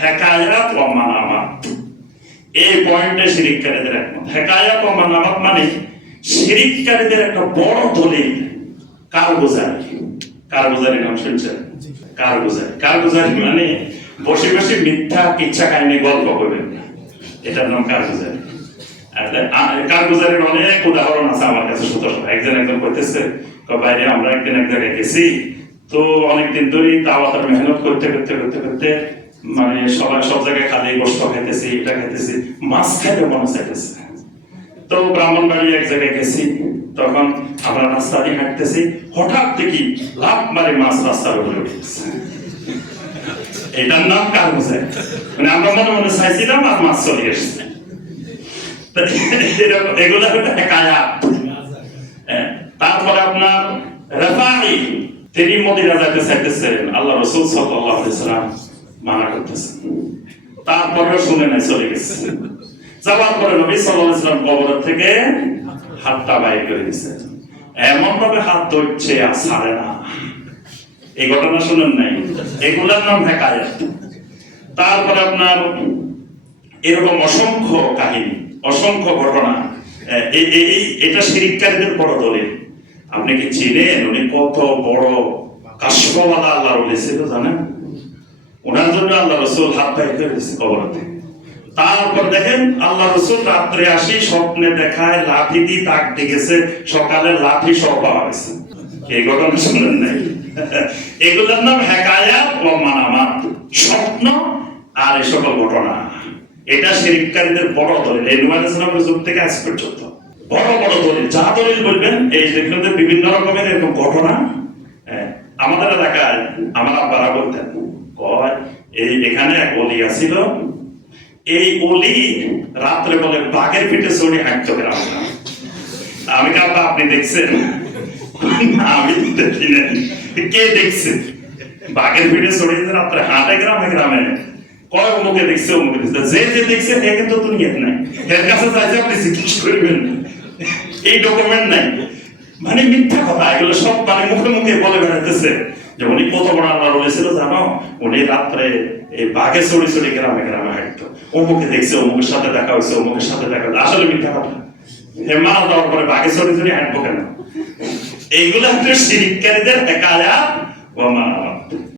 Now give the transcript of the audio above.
হেকায়াত ও মানামাত, এই পয়েন্টে শিরিককারীদের একমত। হেকায়াত ও মানামাত মানে শিরিককারীদের একটা বড় দলিল কারগুজারি। কারগুজারি নাম শুনছেন? কারগুজারি মানে বসে বসে মিথ্যা কিচ্ছা কাহিনী গল্প করবেন, এটার নাম কারগুজারি। কারগুজারির অনেক উদাহরণ আছে আমার কাছে। একজন করতেছে, বাইরে আমরা একদিন এক জায়গায় গেছি, তো অনেকদিন ধরেই দাওয়াতের মেহনত করতে করতে করতে করতে মানে সবাই সব জায়গায় খালি গোস্ত খাইতেছি, এটা খাইতেছি, মাছ খাইতে মনে চাইতেছে। তো ব্রাহ্মণবাড়ি এক জায়গায় গেছি, তখন আমরা রাস্তা দিয়ে হাঁটতেছি, হঠাৎ দেখি লাফ মারি মাছ রাস্তার উপরে উঠেছে। এটার নাম কারগুজারি। মানে আমরা মনে মনে চাইছিলাম আর মাছ চলে এসছে। এগুলা হলো হেকায়াত। তারপরে আপনার রাফাঈ, তিনি মদিনা যাইতে চাইতেছেন, আল্লাহ রাসূল সাল্লাল্লাহু আলাইহি ওয়াসাল্লাম মানা করতেছেন, তারপরেও শুনে নাই, চলে গেছে। যাওয়ার পরে নবী সাল্লাল্লাহু আলাইহি ওয়াসাল্লাম কবর থেকে হাতটা বাইর করে দিয়েছেন, এমন ভাবে হাত ধরছে আর ছাড়ে না। এই ঘটনা শুনেন নাই? এগুলার নাম হেকায়াত। তারপরে আপনার এরকম অসংখ্য কাহিনী, অসংখ্য ঘটনা। এটা শিরিককারীদের বড় দলিল। আপনি কি চিনেন উনি কত বড় কাশফওয়ালা আল্লাহর ওলি ছিল জানেন? ওনার জন্য আল্লাহ রাসূল হাত বাইর করে দিয়েছে কবর থেকে। তারপর দেখেন আল্লাহ রাসূল রাত্রে আসি স্বপ্নে দেখায় লাঠি দিয়ে তাক দিয়েছে, সকালে লাঠি সহ পাওয়া গেছে। এই ঘটনা শুনেন নাই? এগুলোর নাম হেকায়াত ও মানামাত, স্বপ্ন আর এই সকল ঘটনা। এটা শিরিককারীদের বড় দলিল। এই নূহ আলাইহিস সালামের যুগ থেকে আজ পর্যন্ত বড় বড় দলিল, যা দলিল বলবেন এই দেখবেন বিভিন্ন রকমের এরকম ঘটনা। আমাদের এলাকায় আমার আব্বারা বলতেন, এই এখানে এক ওলি আছিল, এই ওলি রাত্রে বলে বাঘের পিঠে চড়ে হাঁটতো গ্রামে। আমি কাব্বা আপনি দেখছেন? আমি দেখি নাই। কে দেখছে বাঘের পিঠে চড়ে রাত্রে হাঁটে গ্রামে গ্রামে? কয় অমুকে দেখছে, অমুকে দেখছে। যে যে দেখছে সে কিন্তু দুনিয়াতে নাই, এর কাছে চাইছে আপনি জিজ্ঞেস করবেন, এই ডকুমেন্ট নাই। মানে মিথ্যা কথা এগুলো সব, মানে মুখে মুখে বলে বেড়াইতেছে যে উনি কত বড় আল্লাহর ওলি ছিল জানো, উনি রাত্রে এই বাঘে চড়ে চড়ে গ্রামে গ্রামে হাঁটতো, অমুকে দেখছে, অমুকের সাথে দেখা হয়েছে, অমুকের সাথে দেখা হয়েছে। আসলে মিথ্যা কথা। মারা যাওয়ার পরে বাঘে চড়ে চড়ে হাঁটবো কেন? এইগুলো শিরিককারীদের হেকায়াত ও মানামাত।